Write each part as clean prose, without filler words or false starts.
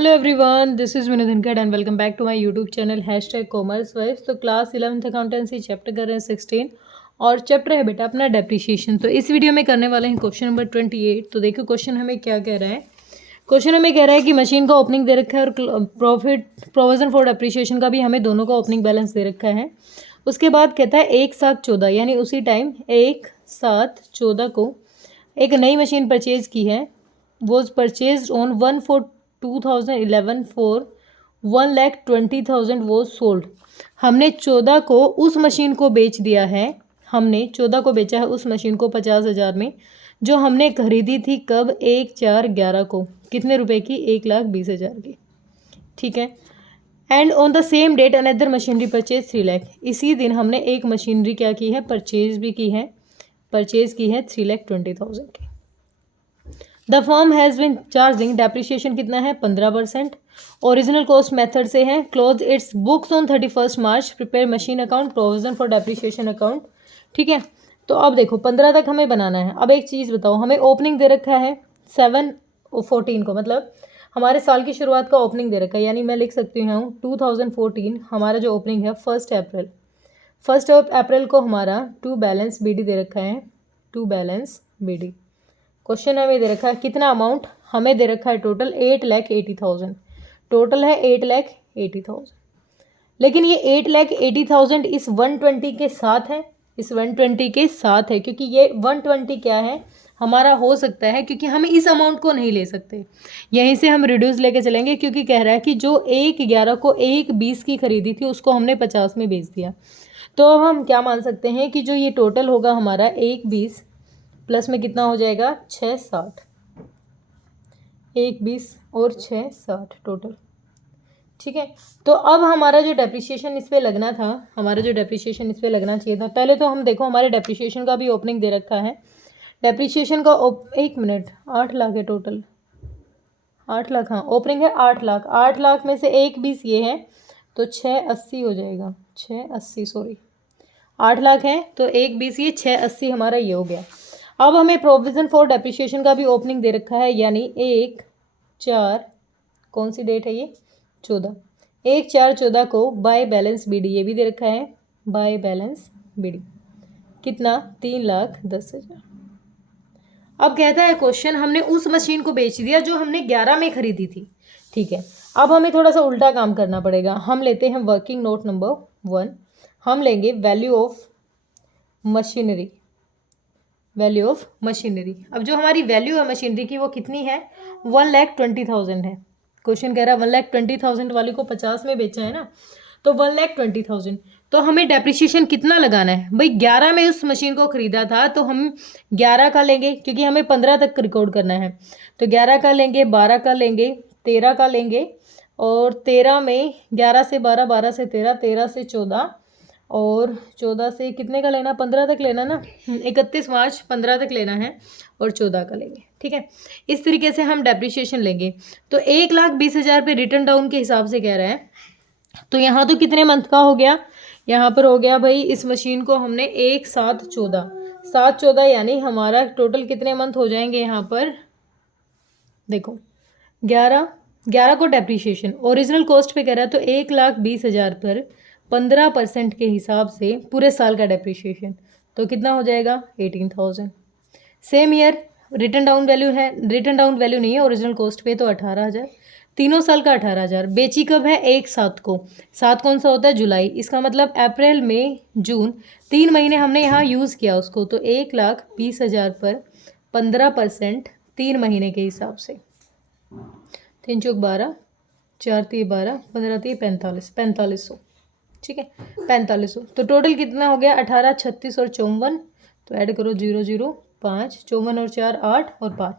Hello everyone, this is Vinod Dhankhar and welcome back to my YouTube channel commerce wise. तो class 11th accountancy chapter कर रहे हैं 16 और chapter है बेटा अपना डेप्रिसिएशन। तो इस वीडियो में करने वाले हैं क्वेश्चन नंबर 28। तो देखो क्वेश्चन हमें क्या कह रहा है। क्वेश्चन हमें कह रहा है कि मशीन का ओपनिंग दे रखा है और प्रॉफिट प्रोविजन फॉर डेप्रिसिएशन का भी हमें दोनों का ओपनिंग बैलेंस दे रखा है। उसके बाद कहता है 1/7/14 यानी उसी टाइम 1/7/14 को एक नई मशीन परचेज की है। Was purchase on 1/4/2011 for 1,20,000 was sold. हमने 14 को उस मशीन को बेच दिया है। हमने 14 को बेचा है उस मशीन को 50,000 में, जो हमने खरीदी थी कब? 1/4/11 को। कितने रुपए की? 1,20,000 की। ठीक है। And on the same date another machinery purchase 3 lakh. इसी दिन हमने एक मशीनरी क्या की है? परचेज भी की है। परचेज की है 3,20,000 की। The firm has been charging depreciation कितना है? 15%। ओरिजिनल कॉस्ट मेथड से है। Close it's books on 31 March. Prepare machine account, provision for depreciation account. ठीक है। तो अब देखो 15 तक हमें बनाना है। अब एक चीज़ बताओ, हमें ओपनिंग दे रखा है 7/14 को, मतलब हमारे साल की शुरुआत का ओपनिंग दे रखा है। यानी मैं लिख सकती हूँ 2014 हमारा जो ओपनिंग है 1 अप्रैल। 1 अप्रैल को हमारा टू बैलेंस BD दे रखा है। टू बैलेंस BD क्वेश्चन हमें दे रखा है कितना अमाउंट? हमें दे रखा है टोटल 8,80,000। टोटल है 8,80,000। लेकिन ये 8,80,000 इस 120 के साथ है। इस 120 के साथ है क्योंकि ये 120 क्या है हमारा हो सकता है, क्योंकि हम इस अमाउंट को नहीं ले सकते। यहीं से हम रिड्यूस लेके चलेंगे, क्योंकि कह रहा है कि जो 1/11 को 1/20 की खरीदी थी उसको हमने 50 में बेच दिया। तो अब हम क्या मान सकते हैं कि जो ये टोटल होगा हमारा 1/20 प्लस में कितना हो जाएगा? 6/60। 1/20 और 6/60 टोटल। ठीक है। तो अब हमारा जो डेप्रिसिएशन इस पे लगना था, हमारा जो डेप्रिसिएशन इस पे लगना चाहिए था, पहले तो हम देखो हमारे डेप्रिसिएशन का भी ओपनिंग दे रखा है। डेप्रिसिएशन का 1 मिनट 8 लाख है टोटल। 8 लाख, हाँ ओपनिंग है 8 लाख। 8 लाख में से 1/20 ये है तो 680 हो जाएगा। 680 सॉरी, 8 लाख है तो 1/20 ये 680 हमारा ये हो गया। अब हमें प्रोविजन फॉर डेप्रिसिएशन का भी ओपनिंग दे रखा है, यानी 1/4, कौन सी डेट है ये? 14। 1/4/14 को बाय बैलेंस BD ये भी दे रखा है। बाय बैलेंस BD कितना? 3,10,000। अब कहता है क्वेश्चन हमने उस मशीन को बेच दिया जो हमने 11 में खरीदी थी। ठीक है। अब हमें थोड़ा सा उल्टा काम करना पड़ेगा। हम लेते हैं वर्किंग नोट नंबर 1। हम लेंगे value of machinery. Value of machinery. अब जो हमारी वैल्यू है मशीनरी की वो कितनी है? 1,20,000 है। क्वेश्चन कह रहा है 1,20,000 वाली को 50 में बेचा है ना, तो 1,20,000। तो हमें डेप्रिसिएशन कितना लगाना है भाई? 11 में उस मशीन को खरीदा था तो हम 11 का लेंगे, क्योंकि हमें 15 तक रिकॉर्ड करना है। तो 11 का लेंगे, 12 का लेंगे, 13 का लेंगे, और 13 में 11 से 12, 12 से 13, 13 से 14, और 14 से कितने का लेना? 15 तक लेना ना। 31 मार्च 15 तक लेना है और 14 का लेंगे। ठीक है। इस तरीके से हम डेप्रिसिएशन लेंगे। तो 1,20,000 पे रिटर्न डाउन के हिसाब से कह रहा है। तो यहाँ तो कितने मंथ का हो गया? यहाँ पर हो गया भाई, इस मशीन को हमने 1/7/14, 7/14 यानी हमारा टोटल कितने मंथ हो जाएंगे यहाँ पर? देखो 11 को डेप्रिसिएशन ओरिजिनल कॉस्ट पे कह रहा है, तो 1,20,000 पर 15% के हिसाब से पूरे साल का डेप्रिसिएशन तो कितना हो जाएगा? 18,000। Same year return down value है, रिटर्न डाउन वैल्यू नहीं है ओरिजिनल कॉस्ट पे, तो 18,000। तीनों साल का 18,000। बेची कब है? 1/7 को। 7 कौन सा होता है? जुलाई। इसका मतलब अप्रैल मई जून 3 महीने हमने यहाँ यूज़ किया उसको। तो 1,20,000 पर 15% 3 महीने के हिसाब से। 3 चौक 12, 4 3 12, 15 3 45, 4500। ठीक है, 4500। तो टोटल कितना हो गया? 18, 36 और 54। तो ऐड करो 0 0 5, 54 और 4 8 और 5,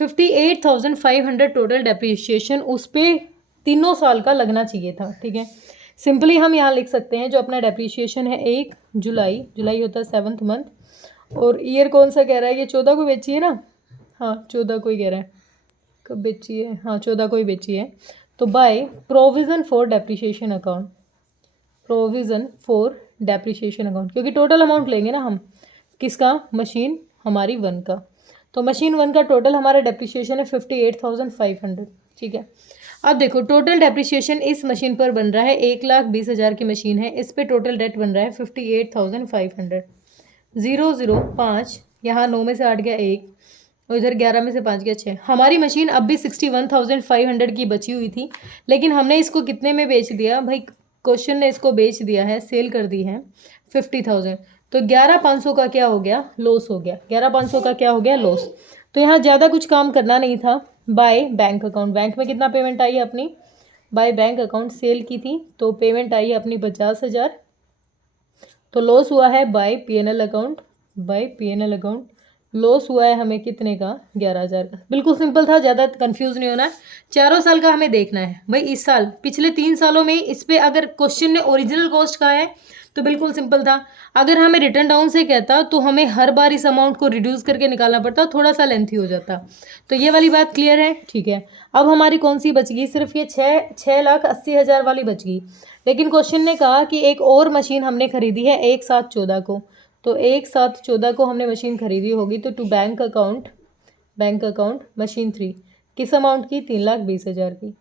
58,500 टोटल डेप्रिसिएशन उस पर तीनों साल का लगना चाहिए था। ठीक है। सिंपली हम यहाँ लिख सकते हैं जो अपना डेप्रिसिएशन है 1 जुलाई, जुलाई होता है 7th मंथ, और ईयर कौन सा कह रहा है? ये 14 को बेची है ना। हाँ 14 को ही कह रहा है। कब बेची है? हाँ 14 को ही बेची है। तो by provision for depreciation account, provision for depreciation account, क्योंकि टोटल अमाउंट लेंगे ना हम। किसका? मशीन हमारी 1 का। तो मशीन 1 का टोटल हमारा डेप्रिसिएशन है 58,500। ठीक है। अब देखो टोटल डेप्रिसिएशन इस मशीन पर बन रहा है 1,20,000 की मशीन है, इस पे टोटल डेट बन रहा है 58,500। 005, यहाँ 9 में से 8 गया 1, और इधर 11 में से 5 गया 6। हमारी मशीन अब भी 61,500 की बची हुई थी, लेकिन हमने इसको कितने में बेच दिया भाई? क्वेश्चन ने इसको बेच दिया है, सेल कर दी है 50,000। तो 11,500 का क्या हो गया? लॉस हो गया। 11,500 का क्या हो गया? लॉस। तो यहाँ ज़्यादा कुछ काम करना नहीं था। बाय बैंक अकाउंट, बैंक में कितना पेमेंट आई है अपनी? बाय बैंक अकाउंट सेल की थी तो पेमेंट आई है अपनी 50,000। तो लॉस हुआ है by PNL account, by PNL account loss हुआ है हमें कितने का? 11,000 का। बिल्कुल सिंपल था, ज़्यादा कंफ्यूज नहीं होना है। चारों साल का हमें देखना है भाई। इस साल, पिछले 3 सालों में इस पे अगर क्वेश्चन ने ओरिजिनल कॉस्ट कहा है तो बिल्कुल सिंपल था। अगर हमें रिटर्न डाउन से कहता तो हमें हर बार इस अमाउंट को रिड्यूस करके निकालना पड़ता, थोड़ा सा लेंथी हो जाता। तो ये वाली बात क्लियर है? ठीक है। अब हमारी कौन सी बच गई? सिर्फ ये 6,80,000 वाली बच गई। लेकिन क्वेश्चन ने कहा कि एक और मशीन हमने खरीदी है 1,714 को। तो 1,714 को हमने मशीन खरीदी होगी, तो टू बैंक अकाउंट मशीन 3 किस अमाउंट की? 3,20,000 की।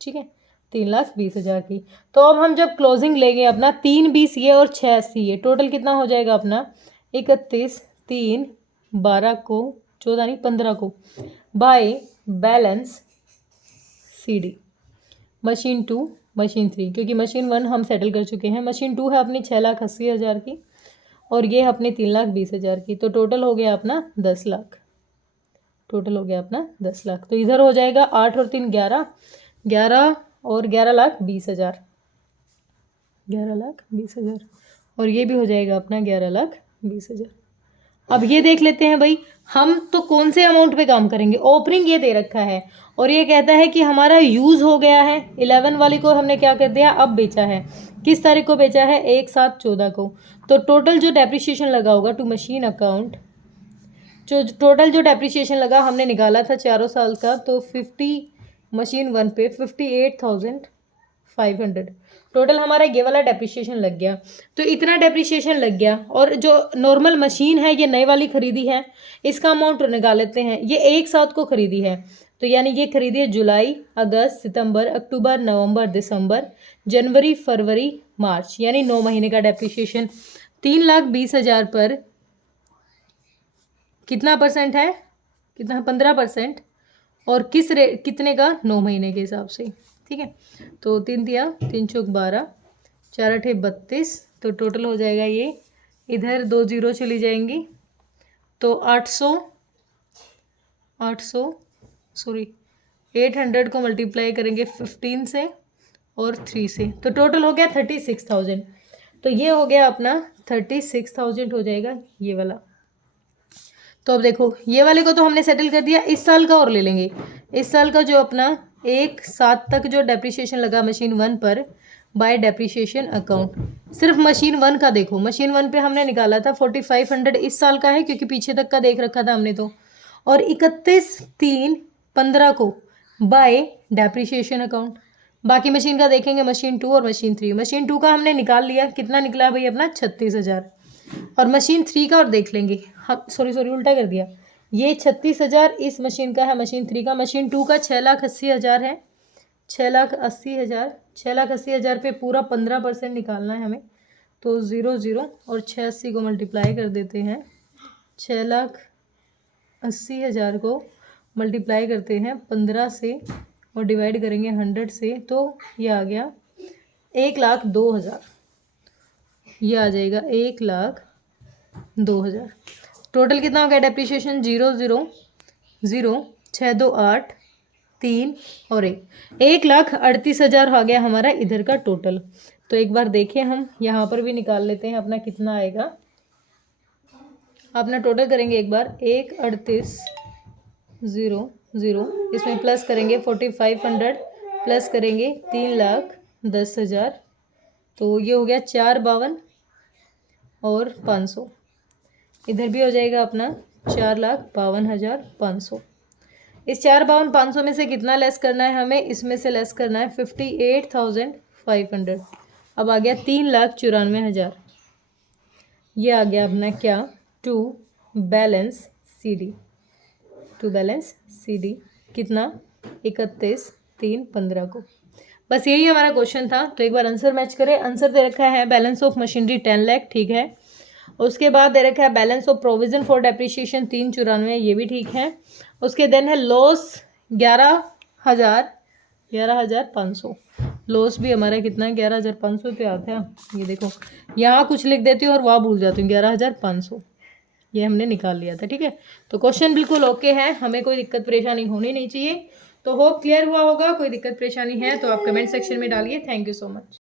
ठीक है, 3,20,000 की। तो अब हम जब क्लोजिंग लेंगे अपना 3,20 ये और 6,80 ये, टोटल कितना हो जाएगा अपना? 31, 3, 12 को, 14 नहीं 15 को, by balance CD machine 2 machine 3, क्योंकि मशीन 1 हम सेटल कर चुके हैं। मशीन 2 है अपनी 6,80,000 की और ये है अपने 3,20,000 की। तो टोटल हो गया अपना 10 लाख। टोटल हो गया अपना 10 लाख। तो इधर हो जाएगा 8 और 3 11, 11 और 11,20,000, 11,20,000, और ये भी हो जाएगा अपना 11,20,000। अब ये देख लेते हैं भाई, हम तो कौन से अमाउंट पे काम करेंगे? ओपनिंग ये दे रखा है और ये कहता है कि हमारा यूज़ हो गया है। 11 वाली को हमने क्या कर दिया? अब बेचा है। किस तारीख को बेचा है? 1/7/14 को। तो टोटल जो डेप्रिसिएशन लगा होगा टू मशीन अकाउंट, जो टोटल जो डेप्रिसिएशन लगा हमने निकाला था चारों साल का, तो 50 मशीन 1 पे 58,500 टोटल हमारा ये वाला डेप्रिसिएशन लग गया। तो इतना डेप्रिसिएशन लग गया। और जो नॉर्मल मशीन है ये नई वाली खरीदी है, इसका अमाउंट निकाल लेते हैं। ये 1/7 को खरीदी है, तो यानी ये खरीदी है जुलाई, अगस्त, सितंबर, अक्टूबर, नवंबर, दिसंबर, जनवरी, फरवरी, मार्च, यानी 9 महीने का डेप्रिसिएशन। 3,20,000 पर कितना परसेंट है? कितना? 15%। और किस रेट कितने का? 9 महीने के हिसाब से। ठीक है, तो 3 दिया 3 चौक 12, 4 8 32, तो टोटल हो जाएगा ये, इधर 2 जीरो चली जाएंगी, तो 800 को मल्टीप्लाई करेंगे 15 से और 3 से, तो टोटल हो गया 36,000। तो ये हो गया अपना 36,000 हो जाएगा ये वाला। तो अब देखो ये वाले को तो हमने सेटल कर दिया। इस साल का और ले लेंगे। इस साल का जो अपना 1/7 तक जो डेप्रिसिएशन लगा मशीन 1 पर बाय डेप्रिसिएशन अकाउंट, सिर्फ मशीन 1 का देखो। मशीन 1 पे हमने निकाला था 4500, इस साल का है क्योंकि पीछे तक का देख रखा था हमने तो। और 31/3/15 को बाय डेप्रिसिएशन अकाउंट। बाकी मशीन का देखेंगे, मशीन 2 और मशीन 3। मशीन 2 का हमने निकाल लिया, कितना निकला भाई अपना? 36,000। और मशीन 3 का और देख लेंगे। हाँ सॉरी उल्टा कर दिया। ये 36,000 इस मशीन का है, मशीन 3 का। मशीन 2 का 6,80,000 है। 6,80,000, 6,80,000 पे पूरा 15% निकालना है हमें। तो 0 और 680 को मल्टीप्लाई कर देते हैं। 6,80,000 को मल्टीप्लाई करते हैं 15 से और डिवाइड करेंगे 100 से, तो ये आ गया 1,02,000। ये आ जाएगा 1,02,000। टोटल कितना हो गया डेप्रिसिएशन? 0 0 0 6 2 8 3 और 1,38,000 आ गया हमारा इधर का टोटल। तो एक बार देखें, हम यहाँ पर भी निकाल लेते हैं अपना कितना आएगा। अपना टोटल करेंगे एक बार, 1,38,000, इसमें प्लस करेंगे 4,500, प्लस करेंगे 3,10,000, तो ये हो गया 4,52 और 500। इधर भी हो जाएगा अपना 4,52,500। इस 4,52,500 में से कितना लेस करना है हमें? इसमें से लेस करना है 58,500। अब आ गया 3,94,000। ये आ गया अपना क्या? To balance CD। कितना? 31 3/15 को। बस यही हमारा क्वेश्चन था। तो एक बार आंसर मैच करें। आंसर दे रखा है बैलेंस ऑफ मशीनरी 10 लाख, ठीक है। उसके बाद दे रखा है balance of provision for depreciation 394, ये भी ठीक है। उसके देन है लॉस 11,500। लॉस भी हमारा कितना है, 11,500 पे आता है। ये देखो यहाँ कुछ लिख देती हूँ और वहाँ भूल जाती हूँ, 11,500 ये हमने निकाल लिया था, ठीक है। तो क्वेश्चन बिल्कुल ओके है, हमें कोई दिक्कत परेशानी होनी नहीं चाहिए। तो होप क्लियर हुआ होगा। कोई दिक्कत परेशानी है तो आप कमेंट सेक्शन में डालिए। Thank you so much.